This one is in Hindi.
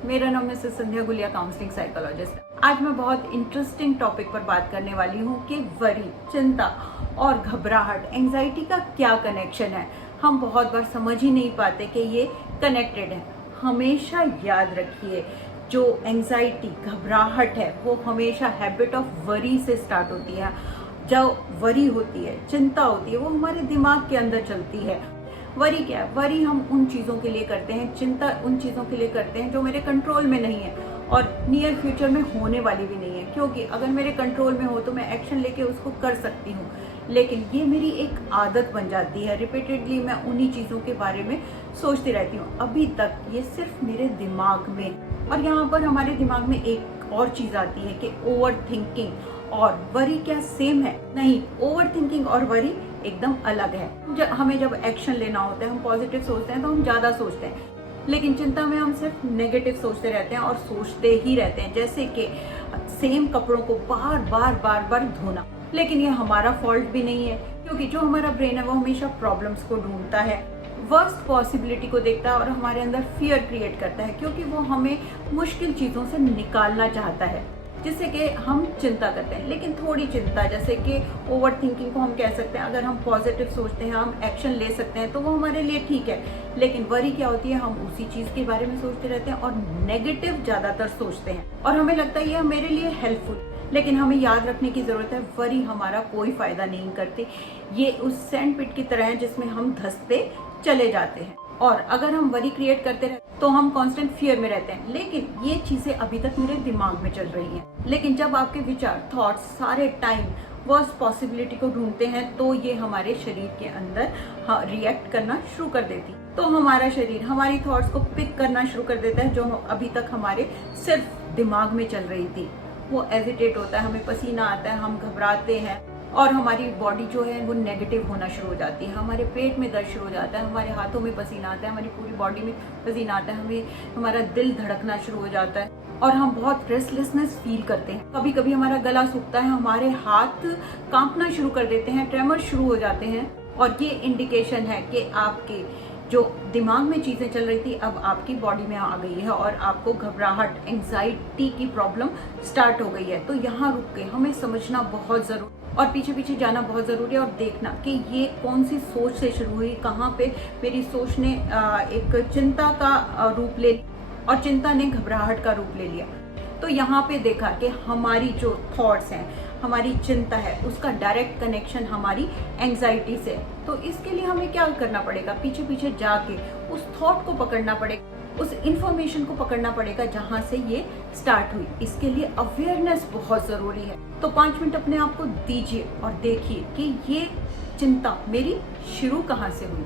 मेरा नाम मिसेस संध्या गुलिया, काउंसलिंग साइकोलॉजिस्ट। आज मैं बहुत इंटरेस्टिंग टॉपिक पर बात करने वाली हूँ कि वरी, चिंता और घबराहट, एंजाइटी का क्या कनेक्शन है। हम बहुत बार समझ ही नहीं पाते कि ये कनेक्टेड है। हमेशा याद रखिए, जो एंजाइटी, घबराहट है वो हमेशा हैबिट ऑफ वरी से स्टार्ट होती है। जो वरी होती है, चिंता होती है, वो हमारे दिमाग के अंदर चलती है। वरी क्या है? वरी हम उन चीज़ों के लिए करते हैं, चिंता उन चीज़ों के लिए करते हैं जो मेरे कंट्रोल में नहीं है और नियर फ्यूचर में होने वाली भी नहीं है। क्योंकि अगर मेरे कंट्रोल में हो तो मैं एक्शन लेके उसको कर सकती हूँ, लेकिन ये मेरी एक आदत बन जाती है। रिपीटेडली मैं उन्हीं चीज़ों के बारे में सोचती रहती हूँ। अभी तक ये सिर्फ मेरे दिमाग में, और यहाँ पर हमारे दिमाग में एक और चीज़ आती है कि ओवर थिंकिंग और वरी क्या सेम है? नहीं, ओवर थिंकिंग और वरी एकदम अलग है। हमें जब एक्शन लेना होता है, हम पॉजिटिव सोचते हैं तो हम ज़्यादा सोचते हैं, लेकिन चिंता में हम सिर्फ नेगेटिव सोचते रहते हैं और सोचते ही रहते हैं। जैसे कि सेम कपड़ों को बार बार धोना। लेकिन ये हमारा फॉल्ट भी नहीं है, क्योंकि जो हमारा ब्रेन है वो हमेशा प्रॉब्लम्स को ढूंढता है, वर्स्ट पॉसिबिलिटी को देखता है और हमारे अंदर फियर क्रिएट करता है, क्योंकि वो हमें मुश्किल चीज़ों से निकालना चाहता है, जिससे कि हम चिंता करते हैं। लेकिन थोड़ी चिंता, जैसे कि ओवर थिंकिंग को हम कह सकते हैं, अगर हम पॉजिटिव सोचते हैं, हम एक्शन ले सकते हैं तो वो हमारे लिए ठीक है। लेकिन वरी क्या होती है? हम उसी चीज़ के बारे में सोचते रहते हैं और नेगेटिव ज़्यादातर सोचते हैं और हमें लगता है ये मेरे लिए हेल्पफुल। लेकिन हमें याद रखने की ज़रूरत है, वरी हमारा कोई फ़ायदा नहीं करती। ये उस सैंडपिट की तरह है जिसमें हम धंसते चले जाते हैं, और अगर हम वरी क्रिएट करते रहे तो हम कांस्टेंट फियर में रहते हैं। लेकिन ये चीजें अभी तक मेरे दिमाग में चल रही हैं। लेकिन जब आपके विचार, थॉट्स सारे टाइम वर्स्ट पॉसिबिलिटी को ढूंढते हैं तो ये हमारे शरीर के अंदर रिएक्ट करना शुरू कर देती। तो हमारा शरीर हमारी थॉट्स को पिक करना शुरू कर देता है, जो अभी तक हमारे सिर्फ दिमाग में चल रही थी। वो एजिटेट होता है, हमें पसीना आता है, हम घबराते हैं और हमारी बॉडी जो है वो नेगेटिव होना शुरू हो जाती है। हमारे पेट में दर्द शुरू हो जाता है, हमारे हाथों में पसीना आता है, हमारी पूरी बॉडी में पसीना आता है, हमारा दिल धड़कना शुरू हो जाता है और हम बहुत रेस्टलेसनेस फील करते हैं। कभी कभी हमारा गला सूखता है, हमारे हाथ कांपना शुरू कर देते हैं, ट्रेमर शुरू हो जाते हैं। और ये इंडिकेशन है कि आपके जो दिमाग में चीज़ें चल रही थी अब आपकी बॉडी में आ गई है और आपको घबराहट, एंजाइटी की प्रॉब्लम स्टार्ट हो गई है। तो यहाँ रुक के हमें समझना बहुत ज़रूरी और पीछे पीछे जाना बहुत ज़रूरी है और देखना कि ये कौन सी सोच से शुरू हुई, कहाँ पे मेरी सोच ने एक चिंता का रूप ले लिया और चिंता ने घबराहट का रूप ले लिया। तो यहाँ पे देखा कि हमारी जो थॉट्स हैं, हमारी चिंता है, उसका डायरेक्ट कनेक्शन हमारी एंजाइटी से है। तो इसके लिए हमें क्या करना पड़ेगा? पीछे पीछे जाके उस थॉट को पकड़ना पड़ेगा, उस इंफॉर्मेशन को पकड़ना पड़ेगा जहां से ये स्टार्ट हुई। इसके लिए अवेयरनेस बहुत जरूरी है। तो 5 मिनट अपने आप को दीजिए और देखिए कि ये चिंता मेरी शुरू कहाँ से हुई।